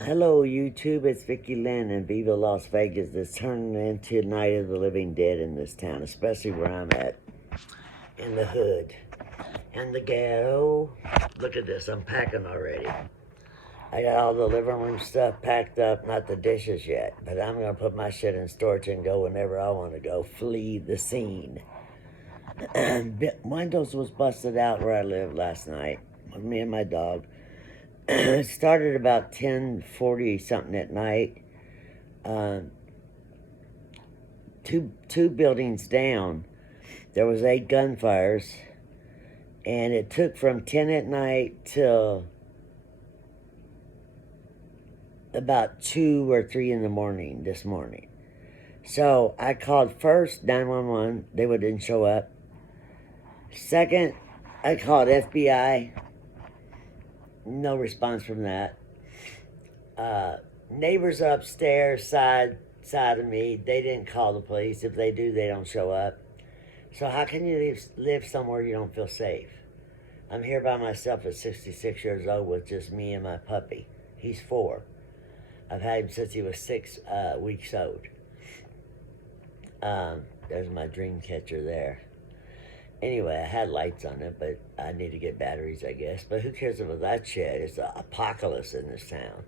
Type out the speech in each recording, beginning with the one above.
Hello, YouTube. It's Vicky Lynn in Viva Las Vegas. It's turning into Night of the Living Dead in this town, especially where I'm at in the hood and the ghetto. Look at this. I'm packing already. I got all the living room stuff packed up, not the dishes yet, but I'm going to put my shit in storage and go whenever I want to go. Flee the scene. Windows was busted out where I live last night with me and my dog. It started about 10:40 something at night. Um, two buildings down, there was 8 gunfires, and it took from 10 at night till about 2 or 3 in the morning this morning. So I called first 911. They wouldn't show up. Second, I called FBI. No response from that. Neighbors upstairs side of me, they didn't call the police. If they do, they don't show up. So how can you live somewhere you don't feel safe? I'm here by myself at 66 years old with just me and my puppy. He's 4. I've had him since he was 6 weeks old. There's my dream catcher there. Anyway, I had lights on it, but I need to get batteries, I guess. But who cares about that shit? It's an apocalypse in this town.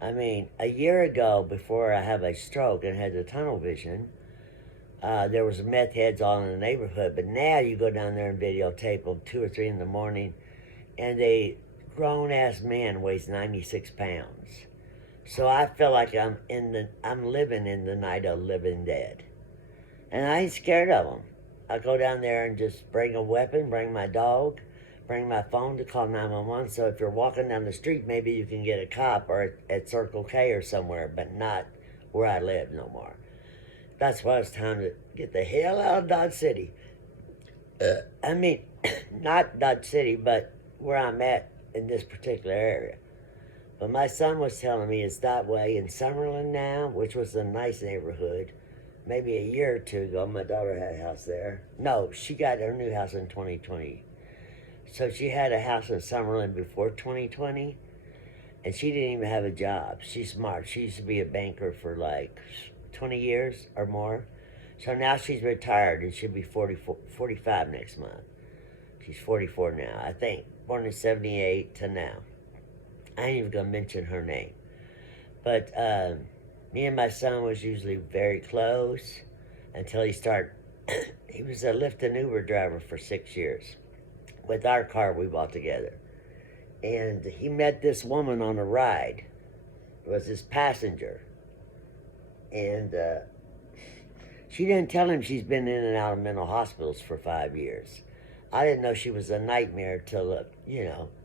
I mean, a year ago, before I had a stroke and had the tunnel vision, there was meth heads all in the neighborhood. But now you go down there and videotape them 2 or 3 in the morning, and a grown-ass man weighs 96 pounds. So I feel like I'm living in the night of living dead. And I ain't scared of them. I go down there and just bring a weapon, bring my dog, bring my phone to call 911. So if you're walking down the street, maybe you can get a cop or at Circle K or somewhere, but not where I live no more. That's why it's time to get the hell out of Dodge City. I mean, not Dodge City, but where I'm at in this particular area. But my son was telling me it's that way in Summerlin now, which was a nice neighborhood. Maybe a year or 2 ago, my daughter had a house there. No, she got her new house in 2020. So she had a house in Summerlin before 2020, and she didn't even have a job. She's smart. She used to be a banker for like 20 years or more. So now she's retired, and she'll be 45 next month. She's 44 now, I think. Born in 78 to now. I ain't even going to mention her name. But me and my son was usually very close until he started. He was a Lyft and Uber driver for 6 years with our car we bought together. And he met this woman on a ride. It was his passenger. And she didn't tell him she's been in and out of mental hospitals for 5 years. I didn't know she was a nightmare till,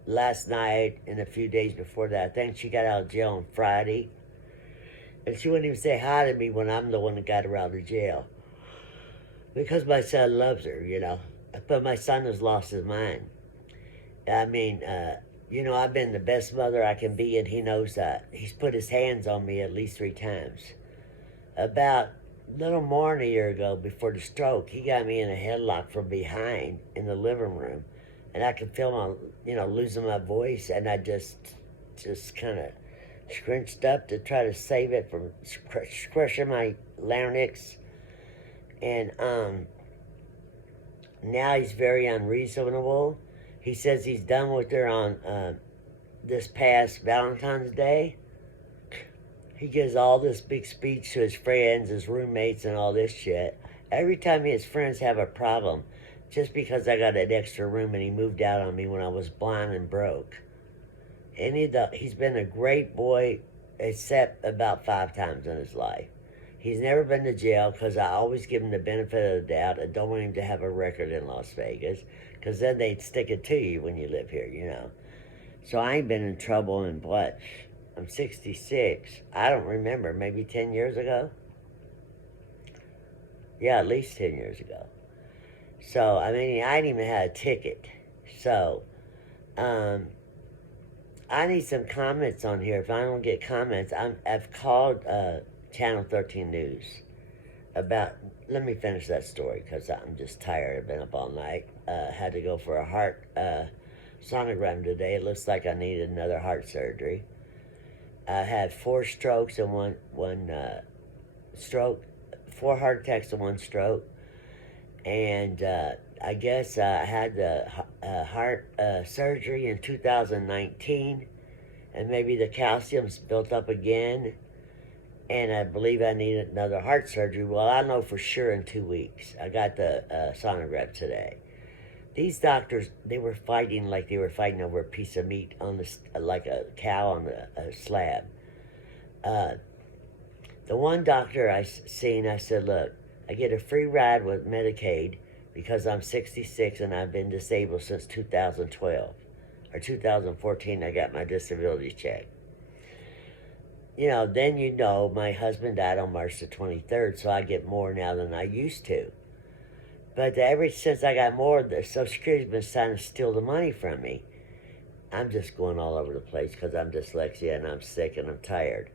last night and a few days before that. I think she got out of jail on Friday. And she wouldn't even say hi to me when I'm the one that got her out of jail. Because my son loves her. But my son has lost his mind. I mean, I've been the best mother I can be, and he knows that. He's put his hands on me at least 3 times. About a little more than a year ago, before the stroke, he got me in a headlock from behind in the living room. And I could feel losing my voice, and I just kind of scrunched up to try to save it from crushing my larynx. And now he's very unreasonable. He says he's done with her on this past Valentine's Day. He gives all this big speech to his friends, his roommates, and all this shit. Every time his friends have a problem, just because I got an extra room and he moved out on me when I was blind and broke. And he's been a great boy, except about 5 times in his life. He's never been to jail because I always give him the benefit of the doubt. I don't want him to have a record in Las Vegas because then they'd stick it to you when you live here. So I ain't been in trouble in what? I'm 66. I don't remember. Maybe 10 years ago? Yeah, at least 10 years ago. So, I ain't even had a ticket. So, I need some comments on here. If I don't get comments, I've called Channel 13 News about. Let me finish that story because I'm just tired. I've been up all night. Had to go for a heart sonogram today. It looks like I need another heart surgery. I had 4 strokes and one stroke, 4 heart attacks and 1 stroke, and I guess I had the heart surgery in 2019, and maybe the calcium's built up again, and I believe I need another heart surgery. Well, I know for sure in 2 weeks. I got the sonograph today. These doctors, they were fighting like they were fighting over a piece of meat on the like a cow on a slab. Uh, the one doctor I seen, I said, look, I get a free ride with Medicaid because I'm 66 and I've been disabled since 2012 or 2014. I got my disability check. Then my husband died on March the 23rd, so I get more now than I used to. But ever since I got more, the Social Security's been trying to steal the money from me. I'm just going all over the place because I'm dyslexia and I'm sick and I'm tired.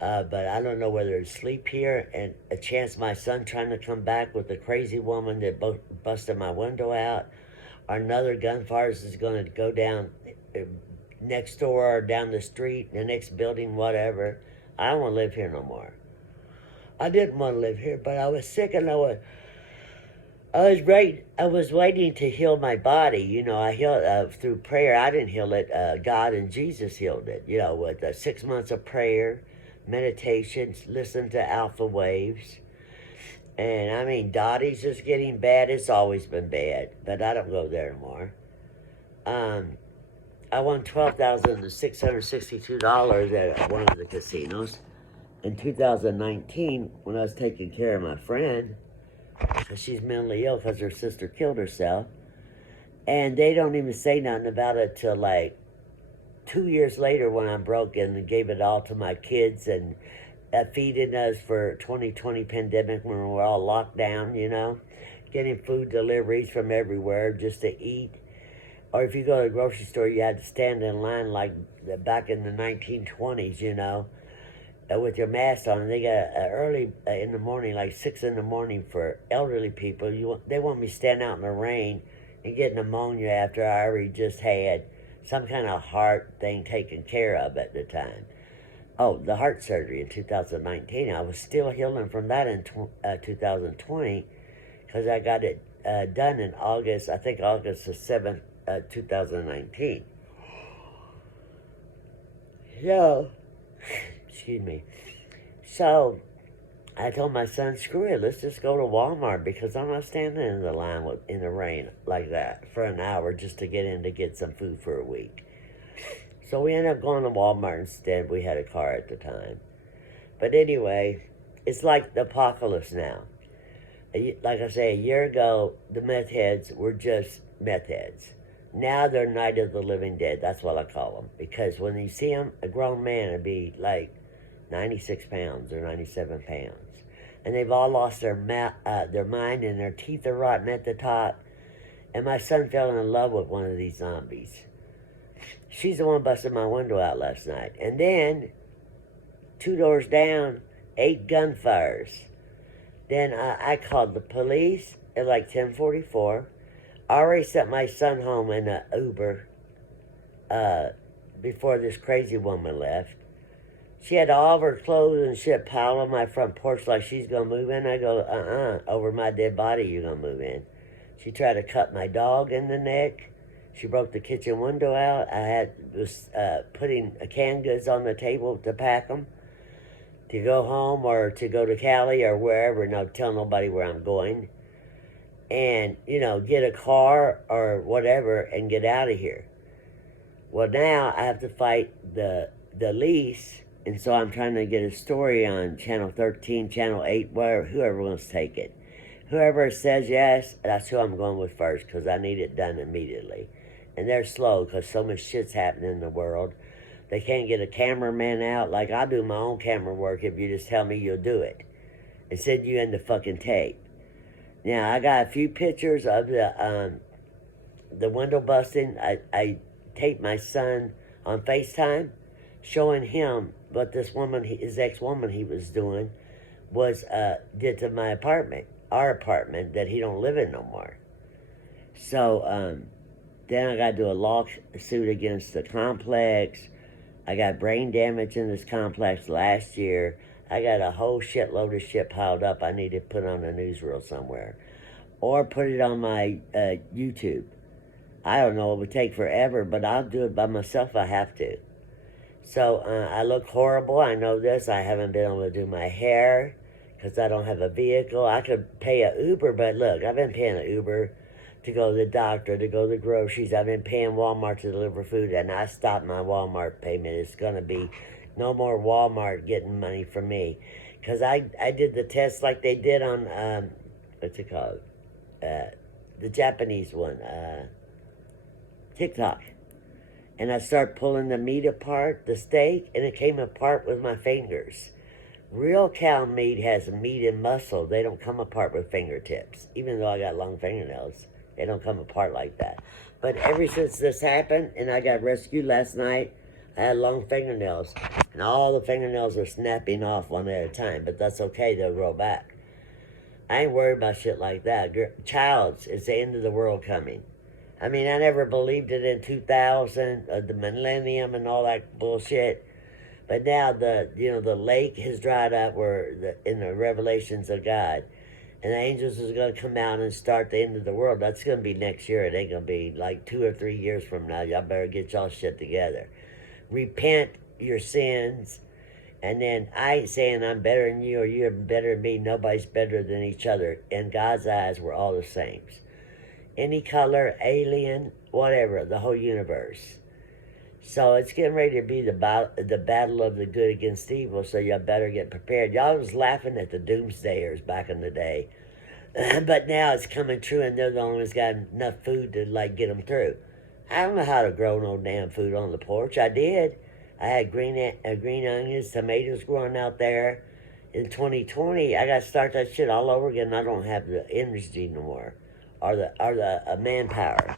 But I don't know whether to sleep here and a chance my son trying to come back with the crazy woman that busted my window out, or another gunfire is going to go down next door or down the street, the next building, whatever. I don't want to live here no more. I didn't want to live here, but I was sick and I was waiting to heal my body. I healed through prayer. I didn't heal it. God and Jesus healed it. With 6 months of prayer, meditations, listen to alpha waves. And I mean, Dottie's just getting bad. It's always been bad, but I don't go there anymore. I won $12,662 at one of the casinos in 2019 when I was taking care of my friend. Because she's mentally ill because her sister killed herself. And they don't even say nothing about it till like 2 years later when I'm broke and gave it all to my kids and feeding us for 2020 pandemic when we were all locked down, getting food deliveries from everywhere just to eat. Or if you go to the grocery store, you had to stand in line like back in the 1920s, with your mask on. And they got early in the morning, like 6 in the morning for elderly people. They want me to stand out in the rain and get pneumonia after I already just had some kind of heart thing taken care of at the time. Oh, the heart surgery in 2019. I was still healing from that in 2020 because I got it done in August, I think August the 7th, 2019. So, excuse me. So, I told my son, screw it, let's just go to Walmart because I'm not standing in the line in the rain like that for an hour just to get in to get some food for a week. So we ended up going to Walmart instead. We had a car at the time. But anyway, it's like the apocalypse now. Like I say, a year ago, the meth heads were just meth heads. Now they're Night of the Living Dead. That's what I call them. Because when you see them, a grown man would be like 96 pounds or 97 pounds. And they've all lost their mind and their teeth are rotten at the top. And my son fell in love with one of these zombies. She's the one busted my window out last night. And then, 2 doors down, 8 gunfires. Then I called the police at like 10:44. I already sent my son home in an Uber before this crazy woman left. She had all of her clothes and shit piled on my front porch like she's going to move in. I go, over my dead body you're going to move in. She tried to cut my dog in the neck. She broke the kitchen window out. I was putting canned goods on the table to pack them to go home or to go to Cali or wherever, not tell nobody where I'm going. And, get a car or whatever and get out of here. Well, now I have to fight the lease, and so I'm trying to get a story on Channel 13, Channel 8, whoever wants to take it. Whoever says yes, that's who I'm going with first because I need it done immediately. And they're slow because so much shit's happening in the world. They can't get a cameraman out. Like, I'll do my own camera work if you just tell me you'll do it. And send you in the fucking tape. Now, I got a few pictures of the window busting. I taped my son on FaceTime, showing him what this woman, his ex-woman he was doing, did to my apartment, our apartment, that he don't live in no more. So, then I got to do a lawsuit against the complex, I got brain damage in this complex last year. I got a whole shitload of shit piled up I need to put on a newsreel somewhere. Or put it on my YouTube. I don't know, it would take forever, but I'll do it by myself if I have to. So I look horrible. I know this. I haven't been able to do my hair because I don't have a vehicle. I could pay a Uber, but look, I've been paying an Uber to go to the doctor, to go to the groceries. I've been paying Walmart to deliver food, and I stopped my Walmart payment. It's going to be no more Walmart getting money from me. Because I did the test like they did on, what's it called? The Japanese one, TikTok. And I start pulling the meat apart, the steak, and it came apart with my fingers. Real cow meat has meat and muscle. They don't come apart with fingertips. Even though I got long fingernails, they don't come apart like that. But ever since this happened, and I got rescued last night, I had long fingernails. And all the fingernails are snapping off one at a time. But that's okay, they'll grow back. I ain't worried about shit like that. Childs, it's the end of the world coming. I mean, I never believed it in 2000, the millennium and all that bullshit. But now the lake has dried up in the revelations of God. And the angels is going to come out and start the end of the world. That's going to be next year. It ain't going to be like 2 or 3 years from now. Y'all better get y'all shit together. Repent your sins. And then I ain't saying I'm better than you or you're better than me. Nobody's better than each other. In God's eyes, we're all the same. Any color, alien, whatever, the whole universe. So it's getting ready to be the battle of the good against evil, so y'all better get prepared. Y'all was laughing at the doomsdayers back in the day. But now it's coming true, and they're the only ones got enough food to, get them through. I don't know how to grow no damn food on the porch. I did. I had green onions, tomatoes growing out there. In 2020, I got to start that shit all over again. I don't have the energy no more. Or the manpower.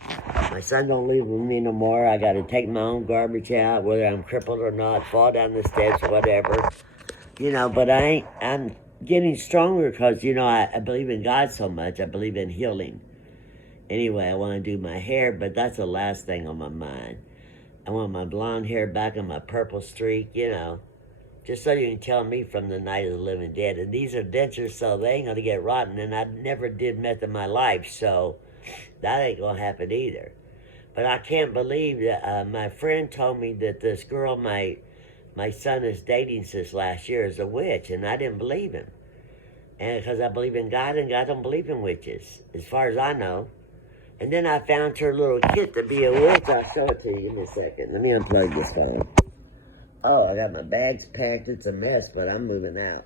My son don't live with me no more. I got to take my own garbage out, whether I'm crippled or not, fall down the steps or whatever. But I'm getting stronger because, I believe in God so much. I believe in healing. Anyway, I want to do my hair, but that's the last thing on my mind. I want my blonde hair back and my purple streak, just so you can tell me from the night of the living dead. And these are dentures, so they ain't going to get rotten. And I never did meth in my life, so that ain't going to happen either. But I can't believe that my friend told me that this girl my son is dating since last year is a witch, and I didn't believe him. And because I believe in God, and God don't believe in witches, as far as I know. And then I found her little kit to be a witch. I'll show it to you. Give me a second. Let me unplug this phone. Oh, I got my bags packed. It's a mess, but I'm moving out.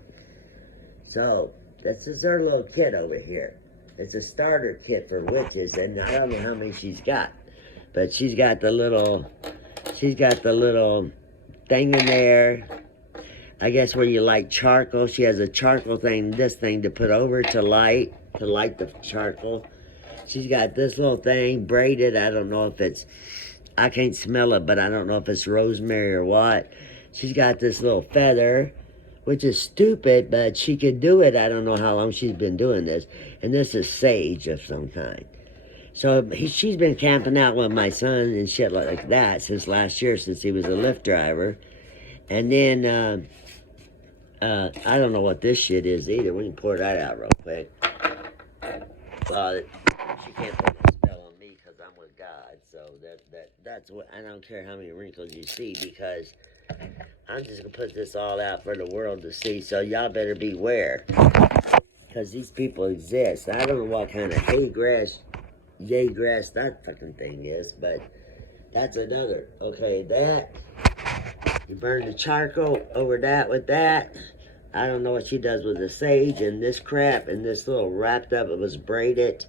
So, this is her little kit over here. It's a starter kit for witches, and I don't know how many she's got. But she's got the little thing in there. I guess where you light charcoal. She has a charcoal thing, this thing to put over to light the charcoal. She's got this little thing braided. I don't know if it's, I can't smell it, but I don't know if it's rosemary or what. She's got this little feather, which is stupid, but she could do it. I don't know how long she's been doing this. And this is sage of some kind. So she's been camping out with my son and shit like that since last year, since he was a Lyft driver. And then, I don't know what this shit is either. We can pour that out real quick. Well, she can't put a spell on me because I'm with God. So that's what, I don't care how many wrinkles you see, because I'm just going to put this all out for the world to see. So y'all better beware, because these people exist. I don't know what kind of yay grass that fucking thing is, but that's another. Okay, that, you burn the charcoal over that with that. I don't know what she does with the sage and this crap and this little wrapped up, it was braided.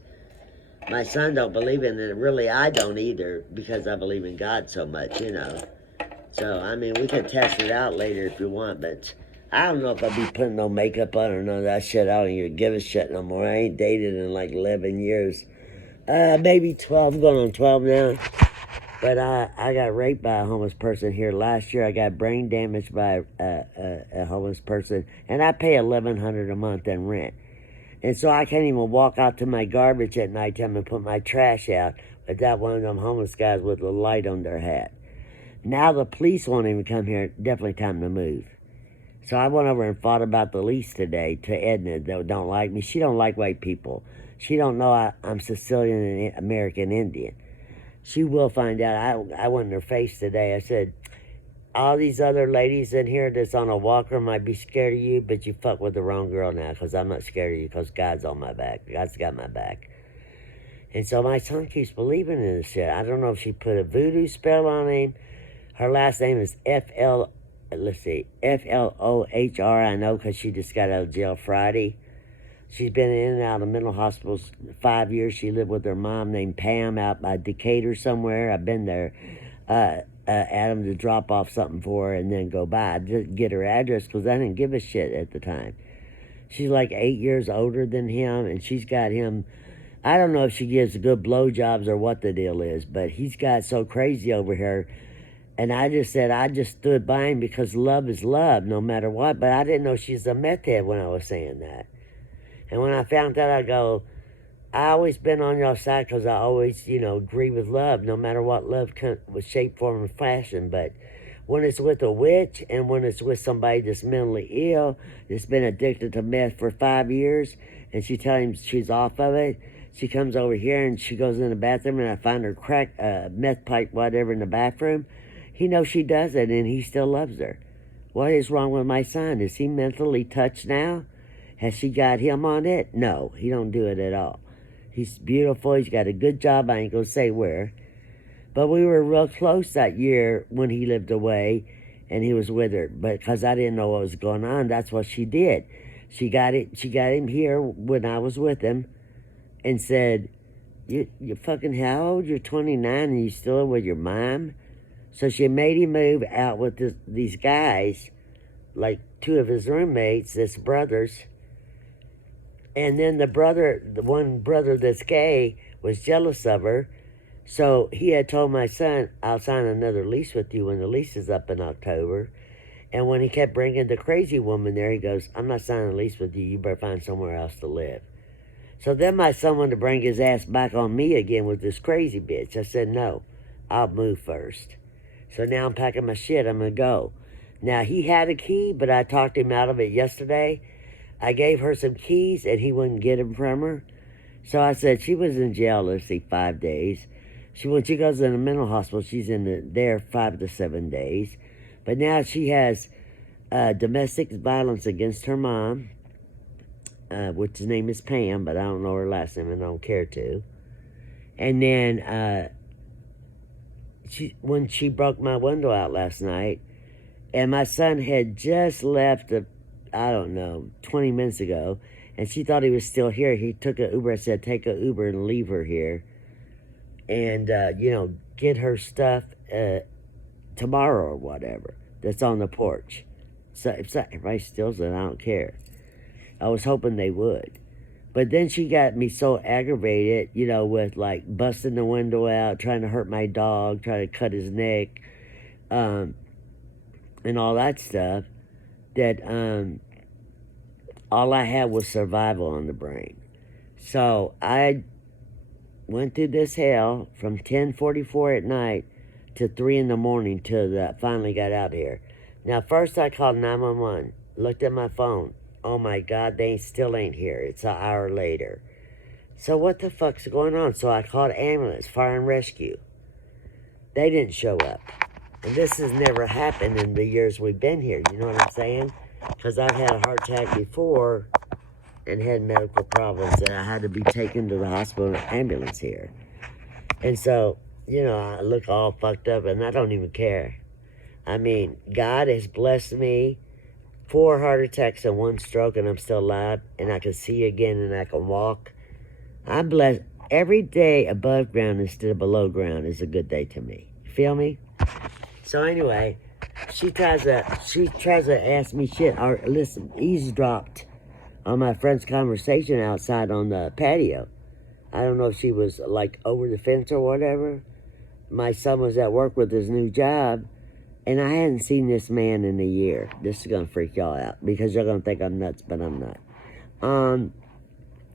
My son don't believe in it. Really, I don't either, because I believe in God so much, So, I mean, we can test it out later if you want, but I don't know if I'll be putting no makeup on or none of that shit. I don't even give a shit no more. I ain't dated in like 11 years. Maybe 12, I'm going on 12 now. But I got raped by a homeless person here last year. I got brain damage by a homeless person. And I pay $1,100 a month in rent. And so I can't even walk out to my garbage at nighttime and put my trash out without one of them homeless guys with a light on their hat. Now the police won't even come here. Definitely time to move. So I went over and fought about the lease today to Edna that don't like me. She don't like white people. She don't know I'm Sicilian and American Indian. She will find out. I went in her face today. I said, all these other ladies in here that's on a walker might be scared of you, but you fuck with the wrong girl now, because I'm not scared of you, because God's on my back. God's got my back. And so my son keeps believing in this shit. I don't know if she put a voodoo spell on him. Her last name is F-L-O-H-R, I know, because she just got out of jail Friday. She's been in and out of mental hospitals 5 years. She lived with her mom named Pam out by Decatur somewhere. I've been there, Adam, to drop off something for her and then go by. I didn't get her address because I didn't give a shit at the time. She's like 8 years older than him, and she's got him. I don't know if she gives good blowjobs or what the deal is, but he's got so crazy over here. And I just said, I just stood by him because love is love no matter what. But I didn't know she's a meth head when I was saying that. And when I found that, I go, I always been on your side because I always, agree with love, no matter what love was shape, form, and fashion. But when it's with a witch and when it's with somebody that's mentally ill, that's been addicted to meth for 5 years, and she tells him she's off of it, she comes over here and she goes in the bathroom and I find her crack, meth pipe, whatever, in the bathroom. He knows she does it and he still loves her. What is wrong with my son? Is he mentally touched now? Has she got him on it? No, he don't do it at all. He's beautiful. He's got a good job. I ain't going to say where. But we were real close that year when he lived away and he was with her. But because I didn't know what was going on, that's what she did. She got him here when I was with him and said, you fucking how old? You're 29 and you still with your mom? So she made him move out with these guys, like 2 of his roommates, that's brothers. And then the one brother that's gay was jealous of her. So he had told my son, I'll sign another lease with you when the lease is up in October. And when he kept bringing the crazy woman there, he goes, I'm not signing a lease with you. You better find somewhere else to live. So then my son wanted to bring his ass back on me again with this crazy bitch. I said, no, I'll move first. So now I'm packing my shit. I'm going to go. Now, he had a key, but I talked him out of it yesterday. I gave her some keys, and he wouldn't get them from her. So I said, she was in jail, let's see, 5 days. When she goes in a mental hospital, she's there 5 to 7 days. But now she has domestic violence against her mom, which his name is Pam, but I don't know her last name and I don't care to. And then when she broke my window out last night, and my son had just left, 20 minutes ago, and she thought he was still here. He took an Uber. I said, take an Uber and leave her here. And, get her stuff tomorrow or whatever that's on the porch. So if everybody steals it, I don't care. I was hoping they would. But then she got me so aggravated, with like busting the window out, trying to hurt my dog, trying to cut his neck, and all that stuff, that all I had was survival on the brain. So I went through this hell from 10:44 at night to 3 in the morning till I finally got out here. Now, first I called 911, looked at my phone. Oh my God, they still ain't here. It's an hour later. So what the fuck's going on? So I called ambulance, fire and rescue. They didn't show up. And this has never happened in the years we've been here. You know what I'm saying? Because I've had a heart attack before and had medical problems and I had to be taken to the hospital in an ambulance here. And so, I look all fucked up and I don't even care. I mean, God has blessed me. 4 heart attacks and 1 stroke, and I'm still alive, and I can see again, and I can walk. I'm blessed. Every day above ground instead of below ground is a good day to me. Feel me? So anyway, she tries to ask me shit, or listen, eavesdropped on my friend's conversation outside on the patio. I don't know if she was like over the fence or whatever. My son was at work with his new job. And I hadn't seen this man in a year. This is going to freak y'all out because you're going to think I'm nuts, but I'm not.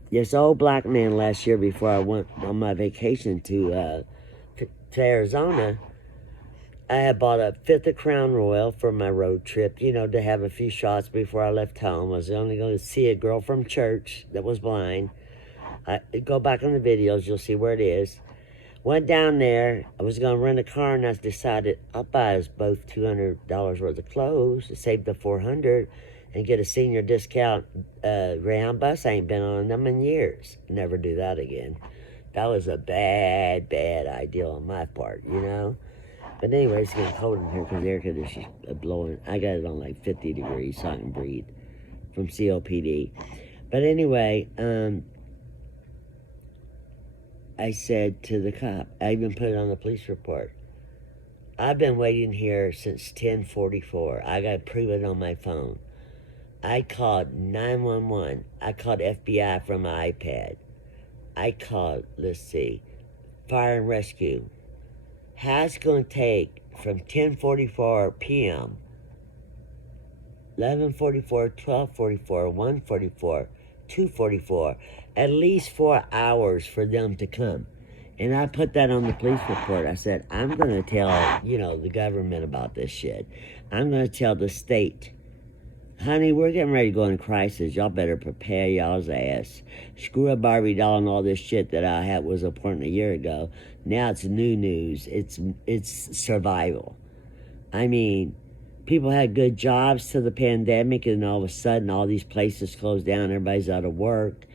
This old black man last year before I went on my vacation to Arizona, I had bought a fifth of Crown Royal for my road trip, you know, to have a few shots before I left home. I was only going to see a girl from church that was blind. Go back on the videos, you'll see where it is. Went down there. I was going to rent a car, and I decided I'll buy us both $200 worth of clothes, save the $400, and get a senior discount Greyhound bus. I ain't been on them in years. Never do that again. That was a bad idea on my part, you know? But anyway, it's getting cold in here because the air conditioner's blowing. I got it on like 50 degrees so I can breathe from COPD. But anyway, I said to the cop, I even put it on the police report, I've been waiting here since 10:44. I got to prove it on my phone. I called 911. I called FBI from my iPad. I called, let's see, Fire and Rescue. How's it going to take from 10:44 p.m., 11:44, 12:44, 1:44, 2:44, at least 4 hours for them to come? And I put that on the police report. I said, I'm going to tell, you know, the government about this shit. I'm going to tell the state, honey, we're getting ready to go in crisis. Y'all better prepare y'all's ass. Screw a Barbie doll and all this shit that I had was important a year ago. Now it's new news. It's survival. I mean, people had good jobs till the pandemic, and all of a sudden all these places closed down. Everybody's out of work.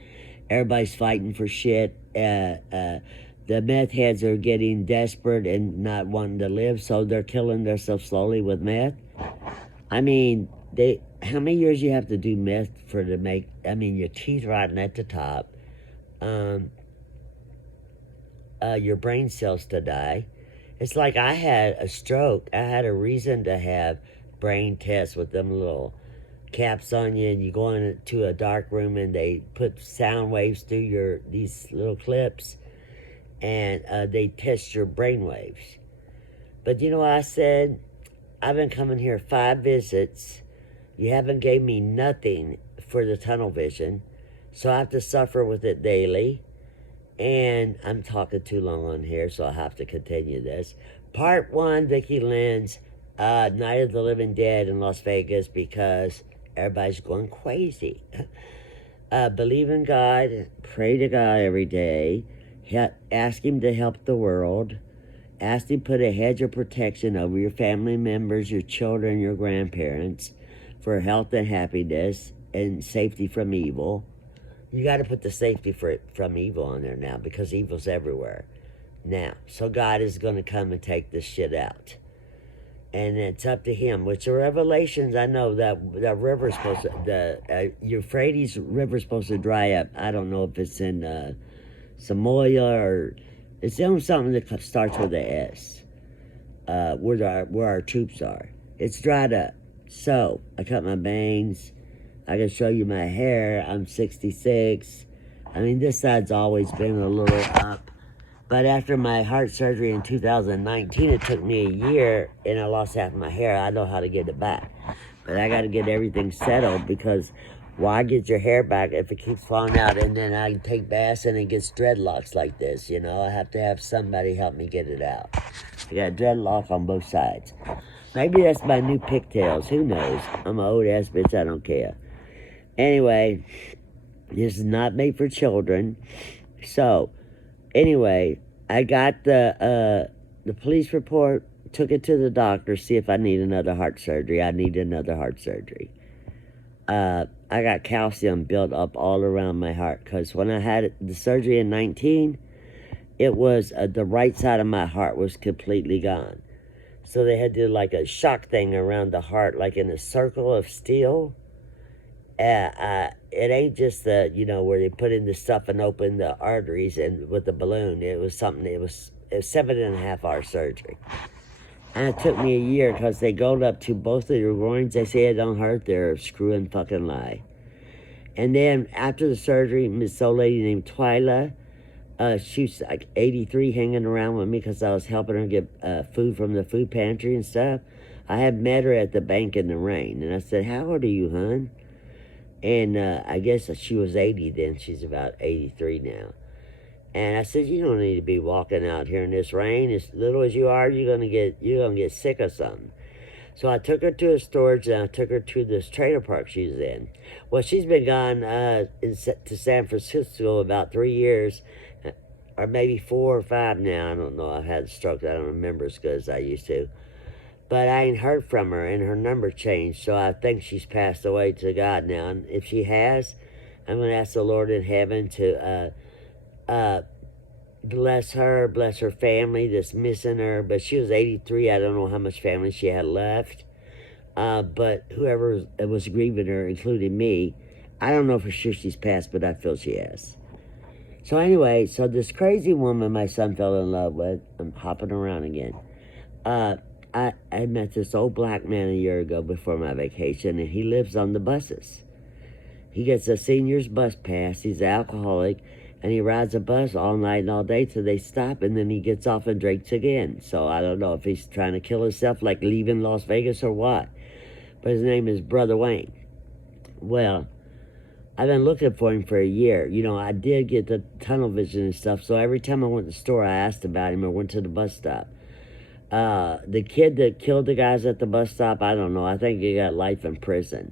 Everybody's fighting for shit. The meth heads are getting desperate and not wanting to live, so they're killing themselves slowly with meth. I mean, how many years you have to do meth for to make, I mean, your teeth rotten at the top, your brain cells to die. It's like I had a stroke. I had a reason to have brain tests with them little caps on you, and you go into a dark room and they put sound waves through these little clips, and they test your brain waves. But you know what I said? I've been coming here 5 visits. You haven't gave me nothing for the tunnel vision, so I have to suffer with it daily. And I'm talking too long on here, so I have to continue this. Part 1, Vicki Lynn's Night of the Living Dead in Las Vegas, because everybody's going crazy. Believe in God, pray to God every day, ask Him to help the world, ask Him to put a hedge of protection over your family members, your children, your grandparents, for health and happiness and safety from evil. You got to put the safety from evil on there now, because evil's everywhere now. So God is going to come and take this shit out. And it's up to Him. Which the Revelations, I know that river's supposed to, the Euphrates River's supposed to dry up. I don't know if it's in Somalia or, it's on something that starts with a S, where our troops are. It's dried up. So I cut my bangs. I can show you my hair. I'm 66. I mean, this side's always been a little up. But after my heart surgery in 2019, it took me a year, and I lost half my hair. I know how to get it back. But I got to get everything settled, because why get your hair back if it keeps falling out? And then I take baths and it gets dreadlocks like this, you know? I have to have somebody help me get it out. I got a dreadlock on both sides. Maybe that's my new pigtails. Who knows? I'm an old-ass bitch. I don't care. Anyway, this is not made for children. So, anyway, I got the police report, took it to the doctor, see if I need another heart surgery. I need another heart surgery. I got calcium built up all around my heart, because when I had the surgery in 19, it was the right side of my heart was completely gone. So they had to do like a shock thing around the heart, like in a circle of steel. It ain't just where they put in the stuff and open the arteries and with the balloon. It was something, it was 7.5 hour surgery. And it took me a year, because they go up to both of your groins. They say it don't hurt. They're a screwing fucking lie. And then after the surgery, this old lady named Twyla, she's like 83, hanging around with me because I was helping her get food from the food pantry and stuff. I had met her at the bank in the rain, and I said, how old are you, hon? And I guess she was 80 then. She's about 83 now. And I said, you don't need to be walking out here in this rain. As little as you are, you're gonna get sick of something. So I took her to a storage, and I took her to this trailer park she's in. Well, she's been gone to San Francisco about 3 years, or maybe 4 or 5 now. I don't know. I've had a stroke. I don't remember as good as I used to. But I ain't heard from her, and her number changed, so I think she's passed away to God now. And if she has, I'm going to ask the Lord in heaven to bless her family that's missing her. But she was 83. I don't know how much family she had left. But whoever was grieving her, including me, I don't know for sure she's passed, but I feel she has. So anyway, so this crazy woman my son fell in love with, I'm hopping around again. I met this old black man a year ago before my vacation, and he lives on the buses. He gets a senior's bus pass. He's an alcoholic, and he rides a bus all night and all day till they stop, and then he gets off and drinks again. So I don't know if he's trying to kill himself, like leaving Las Vegas or what. But his name is Brother Wayne. Well, I've been looking for him for a year. You know, I did get the tunnel vision and stuff, so every time I went to the store, I asked about him or went to the bus stop. The kid that killed the guys at the bus stop, I don't know. I think he got life in prison.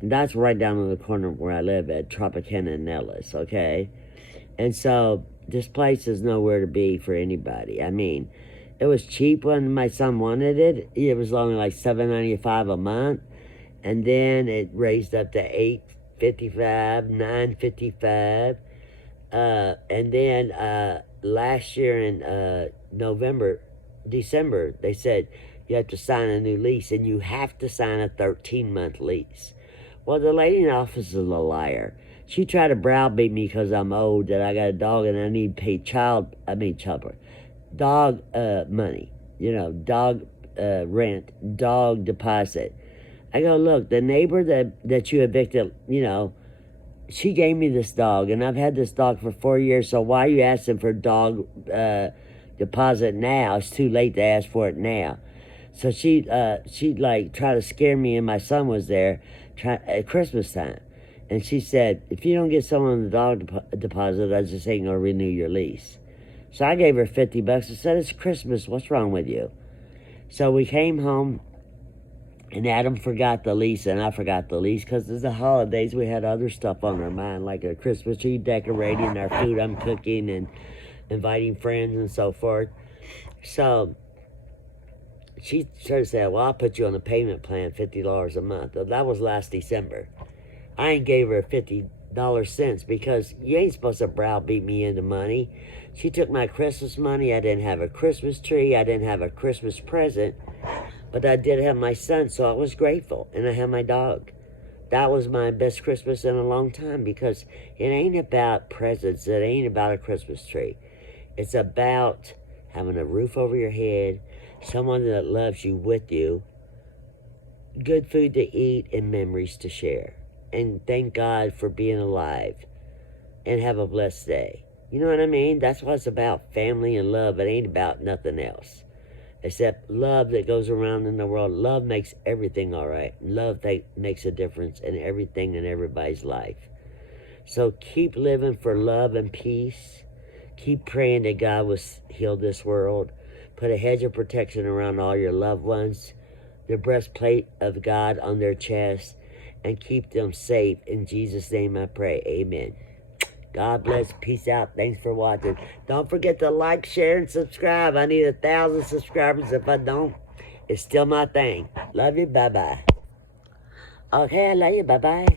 And that's right down in the corner where I live at Tropicana and Nellis, okay? And so this place is nowhere to be for anybody. I mean, it was cheap when my son wanted it. It was only like $7.95 a month. And then it raised up to $8.55, $9.55. And then last year in December, they said you have to sign a new lease, and you have to sign a 13-month lease. Well, the lady in the office is a liar. She tried to browbeat me because I'm old, that I got a dog and I need to pay dog money, you know, dog rent, dog deposit. I go, look, the neighbor that you evicted, you know, she gave me this dog, and I've had this dog for 4 years, so why are you asking for dog deposit now? It's too late to ask for it now. So she like tried to scare me, and my son was there at Christmas time. And she said, if you don't get someone the dog deposit, I just ain't going to renew your lease. So I gave her $50. I said, it's Christmas. What's wrong with you? So we came home, and Adam forgot the lease, and I forgot the lease because it's the holidays. We had other stuff on our mind, like a Christmas tree decorating, our food I'm cooking, and inviting friends and so forth. So she started to say, well, I'll put you on a payment plan, $50 a month. Well, that was last December. I ain't gave her $50 cents because you ain't supposed to browbeat me into money. She took my Christmas money. I didn't have a Christmas tree. I didn't have a Christmas present. But I did have my son, so I was grateful. And I had my dog. That was my best Christmas in a long time, because it ain't about presents. It ain't about a Christmas tree. It's about having a roof over your head, someone that loves you with you, good food to eat, and memories to share. And thank God for being alive. And have a blessed day. You know what I mean? That's what it's about, family and love. It ain't about nothing else. Except love that goes around in the world. Love makes everything all right. Love makes a difference in everything in everybody's life. So keep living for love and peace. Keep praying that God will heal this world. Put a hedge of protection around all your loved ones. The breastplate of God on their chest. And keep them safe. In Jesus' name I pray. Amen. God bless. Peace out. Thanks for watching. Don't forget to like, share, and subscribe. I need 1,000 subscribers. If I don't, it's still my thing. Love you. Bye-bye. Okay, I love you. Bye-bye.